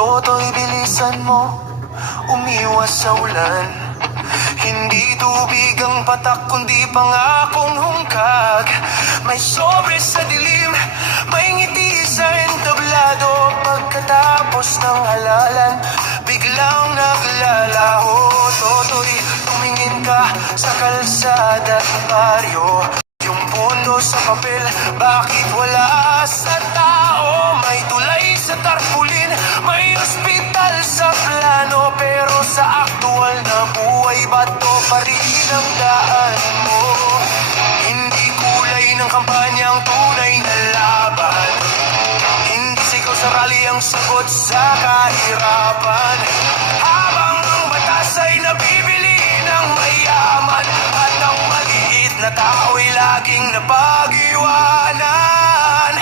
Toto'y bilisan mo, umiwas sa ulan. Hindi tubig ang patak, kundi pangakong hungkag. May sobre sa dilim, may ngiti sa entablado. Pagkatapos ng halalan, biglang naglalaho. Toto'y tumingin ka sa kalsada at baryo. Yung pundo sa papel, bakit wala sa tao? May tulay sa tarpulin, may ospital sa plano. Pero sa aktual na buhay, bato pa rin ang daan mo. Hindi kulay ng kampanya ang tunay na laban. Hindi sigaw sa rally ang sagot sa kahirapan. Habang ang batas ay nabibili ng mayaman, at ang maliit na tao'y laging napag-iwanan.